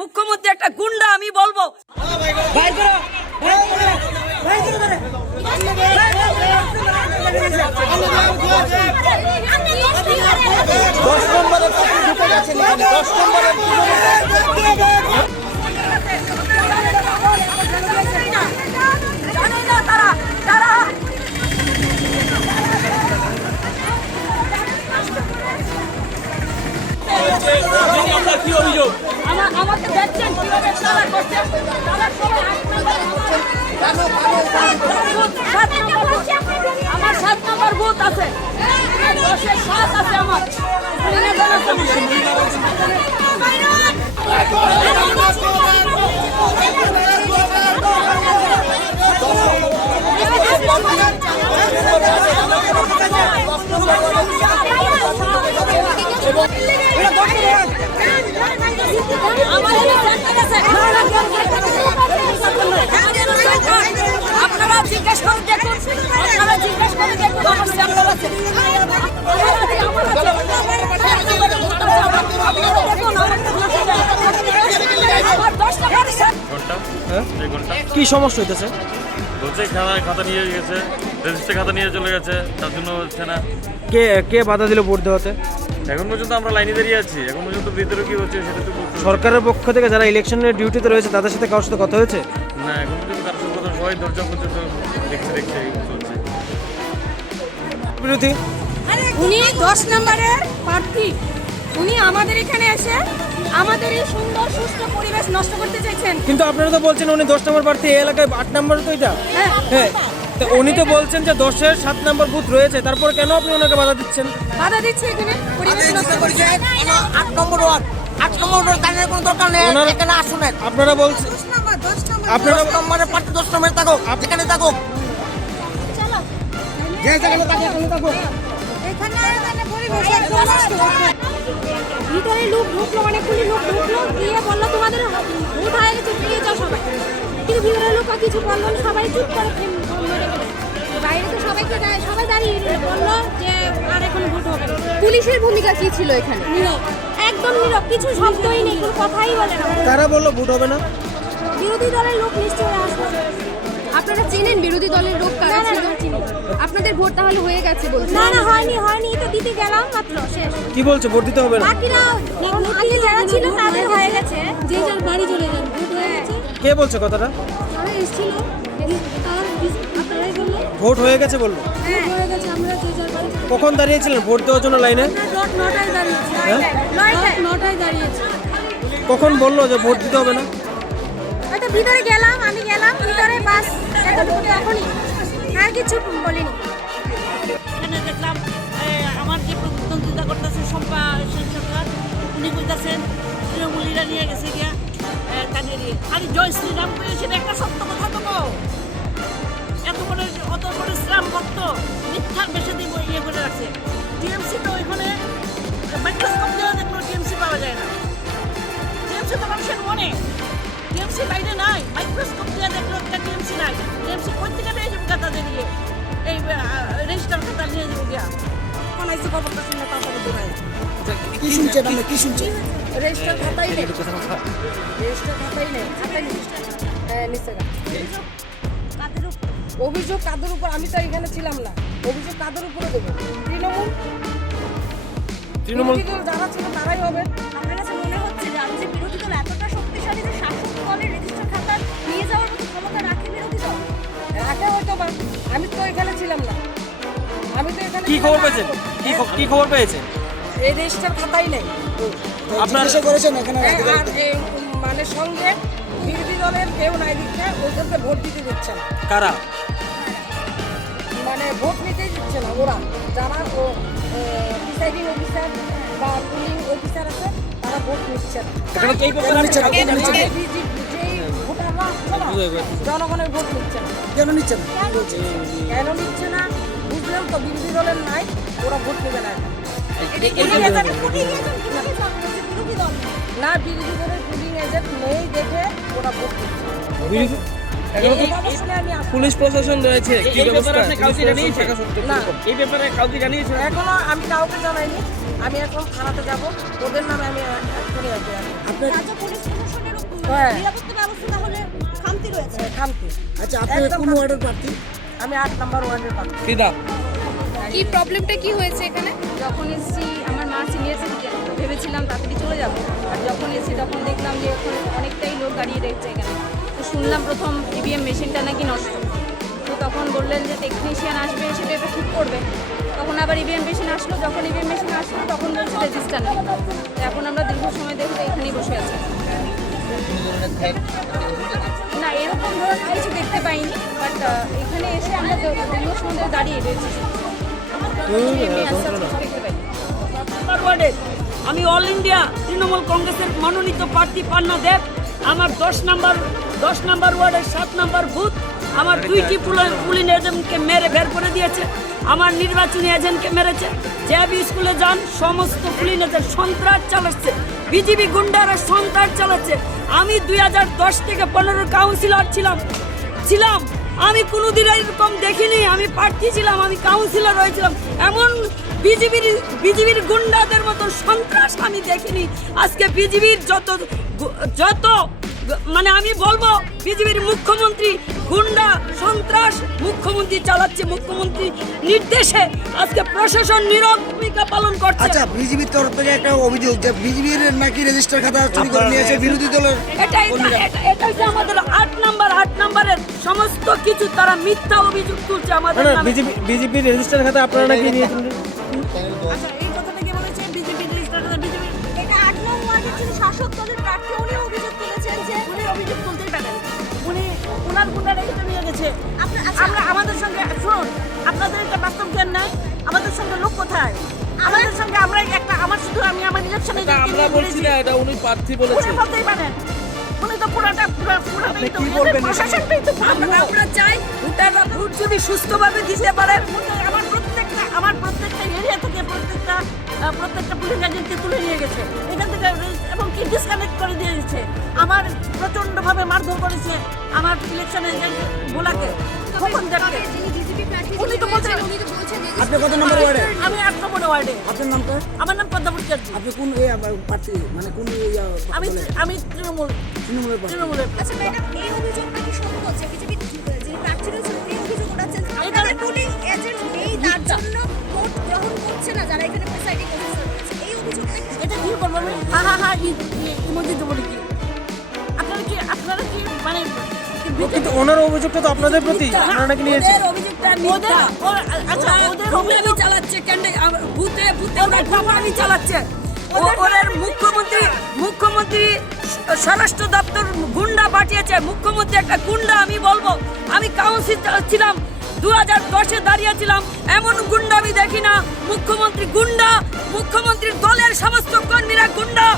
মুখ্যমন্ত্রী একটা গুন্ডা আমি বলবো। কি অভিযোগ আমাকে দেখছেন কিভাবে তারা করছে, তারা সবাই আমার 7 নম্বর বুথ আছে, 10-7 আছে আমার। আপনারা জিজ্ঞেস করুন, দেখুন, আপনারা জিজ্ঞেস করুন, দেখুন আমার স্যাম্পল আছে। কি সমস্যা হইতেছে? বলছে খাতা নিয়ে গেছে, রেজিস্টার খাতা নিয়ে চলে গেছে, তার জন্য হচ্ছে না। কে কে বাধা দিল ভোট দেওয়াতে? এখন পর্যন্ত আমরা লাইনে দাঁড়িয়ে আছি, এখন পর্যন্ত ভিতরে কি হচ্ছে সেটা তো সরকারের পক্ষ থেকে যারা ইলেকশনের ডিউটিতে রয়েছে তাদের সাথে কারোর সাথে কথা হয়েছে না। এখন পর্যন্ত কারোর সাথে কথা সবাই দরজা পর্যন্ত দেখতে চলছে। বিরোধী উনি 10 নম্বরের প্রার্থী, উনি আমাদের এখানে এসে আমাদের এই সুন্দর সুস্থ পরিবেশ নষ্ট করতে চাইছেন। কিন্তু আপনারা তো বলছেন উনি 10 নম্বর প্রার্থী, এই এলাকায় 8 নম্বর তো এটা। হ্যাঁ, তো উনি তো বলছেন যে 10-এর 7 নম্বর বুথ রয়েছে, তারপরে কেন আপনি ওনাকে বাধা দিচ্ছেন? বাধা দিচ্ছে এখানে পরিবেশ নষ্ট করছে। 8 নম্বর ওয়ার্ড কানের কোনো দরকার নেই, এখানে আসুন। আপনারা বলছেন 10 নম্বর আপনারা 10 নম্বরের প্রার্থী 10 নম্বরে থাকুক, যেখানে থাকুক, চলো যে যেখানে থাকুক। এখানে পরিবেশ নষ্ট করছে। ভিতরে লোক ঢুকলো, অনেকগুলি লোক ঢুকলো, গিয়ে বললো তোমাদের ভোট হয়ে গেছে, বেরিয়ে যাও সবাই। কিন্তু ভিতরে লোক কিছু বললো না, সবাই চুপ করে বাইরে তো সবাই দাঁড়িয়ে বললো যে আর এখন ভোট হবে। পুলিশের ভূমিকা কি ছিল এখানে? নীরব, একদম নীরব, কিছু শব্দই নেই, কোনো কথাই বলে না। কারা বললো ভোট হবে না? বিরোধী দলের লোক নিশ্চয়ই আসবে। আপনারা চেনেন বিরোধী দলের লোক কারা ছিল? আপনাদের ভোট তাহলে হয়ে গেছে বলছেন? না হয়নি, তো দিতে গেলাম মাত্র, শেষ। কি বলছে ভোট দিতে হবে না? বাকিরা আগে যারা ছিল তাদের হয়ে গেছে, যে যার বাড়ি চলে যান, ভোট হয়ে গেছে। কে বলছে কথাটা? তারা এসেছিল, আপনারাই বললো ভোট হয়ে গেছে বললো। হ্যাঁ হয়ে গেছে, আমরা যে যার বাড়ি কখন দাঁড়িয়েছিলেন ভোট দেওয়ার জন্য লাইনে? 9টায় দাঁড়িয়েছি। হ্যাঁ? 9টায় দাঁড়িয়েছি। কখন বললো যে ভোট দিতে হবে না? হয়তো ভিতরে গেলাম, আমি গেলাম ভিতরে, বাস এতটুকু, তখনই আর কিছু বলিনি। এখানে দেখলাম আমার যে প্রতিদ্বন্দ্বিতা করতেছে শম্পা সেন সরকার, উনি বলতেছেন তৃণমূলীরা নিয়ে গেছে গিয়া তাদের খালি জয় শ্রীরাম করে, সেটা একটা সত্য কথা তো গো। অত বড় ইসলাম ভক্ত মিথ্যার বেশি দিব ইয়ে করে রাখছে। টিএমসি তো ওইখানে মাইক্রোস্কোপ দেওয়া দেখলো টিএমসি পাওয়া যায় না। টিএমসি তো মানুষের মনে, টিএমসি বাইরে নাই, মাইক্রোস্কোপ দেওয়া দেখলো একটা টিএমসি নাই। টিএমসি কোন থেকে নিয়ে যাবে খাতা দিয়ে, এই রেজিস্টার খাতা নিয়ে যাবো গিয়া। কোন আইসি খবরটা শুনে তাড়াতাড়ি দৌড়ায়। কি শুনছেন আপনি, কি শুনছেন? রেজিস্টার খাতাই নেই, রেজিস্টার খাতাই নেই, খাতাই নেই। অভিযোগ কাদের উপর? আমি তো এখানে ছিলাম না, অভিযোগ কাদের উপরে দেবো? তৃণমূল যারা ছিল তারাই হবে। আপনার কাছে মনে হচ্ছে যে আমি যে বিরোধী দল এতটা শক্তিশালী যে শাসক দলের রেজিস্টার খাতা নিয়ে যাওয়ার মতো ক্ষমতা রাখে বিরোধী দল? রাখে হয়তো বা, আমি তো এখানে ছিলাম না। আমি তো এখানে কি খবর পেয়েছেন? কি খবর পেয়েছেন? এই রেজিস্টার খাতাই নেই। আপনার করেছেন এখানে আর এই মানে সঙ্গে বিরোধী দলের কেউ নাই দিচ্ছে, ওদেরকে ভোট দিতে দিচ্ছে না। কারা? মানে ভোট নিতেই দিচ্ছে না ওরা, যারা প্রিসাইডিং অফিসার বা পুলিং অফিসার আছে, তারা ভোট নিচ্ছে না। এই ব্যাপারে আপনি কাউকে জানিয়েছেন? যেই ভোটাররা আছে না, জনগণের ভোট নিচ্ছে না। কেন নিচ্ছেন? কেন নিচ্ছে না বুঝলেও তো, বিরোধী দলের নাই, ওরা ভোট নেবে না এখন। না, বিরোধী দলের পুলিং এজেন্ট নেই দেখে ওরা ভোট নিচ্ছে না। পুলিশ প্রশাসন রয়েছে, কি ব্যবস্থা? না, এই ব্যাপারে কাউকে জানিয়েছেন? এখনো আমি কাউকে জানাইনি। আমি এখন থানাতে যাব, ওদের নামে আমি এখনই আসবো। রাজ্য পুলিশ প্রশাসনের হ্যাঁ। নিরাপত্তা ব্যবস্থা তাহলে খামতি রয়েছে। খামতি। আচ্ছা আপনি একদম কোন ওয়ার্ডের প্রার্থী? আমি 8 নম্বর ওয়ার্ডের প্রার্থী। কি প্রবলেমটা কি হয়েছে এখানে? যখন এসেছি আমার মা সিনিয়র সিটিজেন, ভেবেছিলাম তাড়াতাড়ি চলে যাবো, আর যখন এসেছি তখন দেখলাম যে এখন অনেকটাই লোক দাঁড়িয়ে রয়েছে এখানে। তো শুনলাম প্রথম ইভিএম মেশিনটা নাকি নষ্ট, তো তখন বললেন যে টেকনিশিয়ান আসবে সেটা এটা ঠিক করবে। তখন আবার ইভিএম মেশিন আসলো, যখন ইভিএম মেশিন আসলো তখন বলছে রেজিস্টার নেই। তো এখন আমরা দীর্ঘ সময় দেখে এখানেই বসে আছি। না, এরকম ধরনের কিছু দেখতে পাইনি, বাট এখানে এসে আমরা দীর্ঘ সময় ধরে দাঁড়িয়ে রয়েছি। দেখতে পাই নম্বর ওয়ার্ডের আমি অল ইন্ডিয়া তৃণমূল কংগ্রেসের মনোনীত প্রার্থী পান্না দেব। আমার 10 নম্বর ওয়ার্ডের 7 নম্বর বুথ আমার 2টি পুলিং এজেন্টকে মেরে বের করে দিয়েছে। আমার নির্বাচনী এজেন্টকে মেরেছে। জেবি স্কুলে যান, সমস্ত পুলিং এজেন্ট সন্ত্রাস চালাচ্ছে, বিজেপি গুন্ডারা সন্ত্রাস চালাচ্ছে। আমি 2010 থেকে 15 কাউন্সিলর ছিলাম। আমি কোনোদিন এরকম দেখিনি। আমি প্রার্থী ছিলাম, আমি কাউন্সিলর হয়েছিলাম। এমন বিজেপির গুন্ডাদের মতো সন্ত্রাস আমি দেখিনি। আজকে বিজেপির যত মানে আমি বলবো বিজেপির মুখ্যমন্ত্রী গুন্ডা সন্ত্রাস মুখ্যমন্ত্রী চালাচ্ছে। মুখ্যমন্ত্রী নির্দেশে আজকে প্রশাসন নীরব ভূমিকা পালন করছে। আচ্ছা বিজেপির তরফ থেকে একটা অভিযোগ যে বিজেপির নাকি রেজিস্টার খাতা চুরি করে নিয়েছে বিরোধী দলের এটা যে আমাদের 8 নম্বরের সমস্ত কিছু তারা মিথ্যা অভিযোগ তুলছে আমাদের নামে। বিজেপির রেজিস্টার খাতা আপনারা নাকি নিয়েছেন? আচ্ছা এই কথাটা কে বলেছে? বিজেপি রেজিস্টার বিজেপি এটা 8 নং ওয়ার্ডের যিনি শাসক দলের প্রার্থী উনি অভিযোগ তুলেছেন যে উনি অভিযোগ তুলতেই পারেন। ওনার গুন্ডারা এটা নিয়ে গেছে। আচ্ছা আমরা আমাদের সঙ্গে শুনুন, আপনাদের একটা বাস্তব জ্ঞান নাই। আমাদের সঙ্গে লোক কোথায়? আমাদের সঙ্গে আমরা একটা আমি আমার ইলেকশনে আমরা বলছি না, এটা উনি প্রার্থী বলেছেন। উনি বলতেই পারেন। উনি তো পুরাটাই তো প্রশাসনটাই তো আমরা চাই ভোটাররা ভোট যদি সুস্থভাবে দিতে পারে। আমার প্রত্যেকটা এরিয়া থেকে প্রত্যেকটা পুলিশ এজেন্টকে তুলে নিয়ে গেছে এখান থেকে, এবং কি ডিসকানেক্ট করে দিয়ে গেছে। আমার প্রচন্ডভাবে মারধর করেছে আমার ইলেকশন এজেন্ট ভোলাকে। কখন দেখতে যিনি বিজেপি প্রার্থী উনি তো বলছেন উনি তো বলছেন আপনি কত নম্বর ওয়ার্ডে? আমি 8 নম্বর ওয়ার্ডে। আপনার নামটা? আমার নাম পদ্মাবতী চাট্টি। আপনি কোন প্রার্থী মানে কোন আমি তৃণমূলের প্রার্থী? তৃণমূলের। আচ্ছা ম্যাডাম এই অভিযোগটা কি সত্য যে বিজেপি যিনি প্রার্থী রয়েছেন তিনি অভিযোগ উঠাচ্ছেন আপনাদের পুলিং এজেন্ট নেই, তার জন্য ভোট গ্রহণ করছে না যারা এখানে প্রিসাইডিং অফিসার রয়েছে, এই অভিযোগটা কি এটা কি করবো আমি? ইমোজি দেবো নাকি? আপনারা কি মানে কিন্তু ওনার অভিযোগটা তো আপনাদের প্রতি, আপনারা নাকি নিয়েছেন। অভিযোগটা আচ্ছা ওদের অভিযোগ চালাচ্ছে বুথে ওরা কোম্পানি চালাচ্ছে। ওদের মুখ্যমন্ত্রী স্বরাষ্ট্র দপ্তর গুন্ডা পাঠিয়েছে। মুখ্যমন্ত্রী একটা গুন্ডা। আমি বলবো আমি কাউন্সিলর ছিলাম, 2010-এ দাঁড়িয়েছিলাম, এমন গুন্ডা আমি দেখি না। মুখ্যমন্ত্রী গুন্ডা, মুখ্যমন্ত্রীর দলের সমস্ত কর্মীরা গুন্ডা।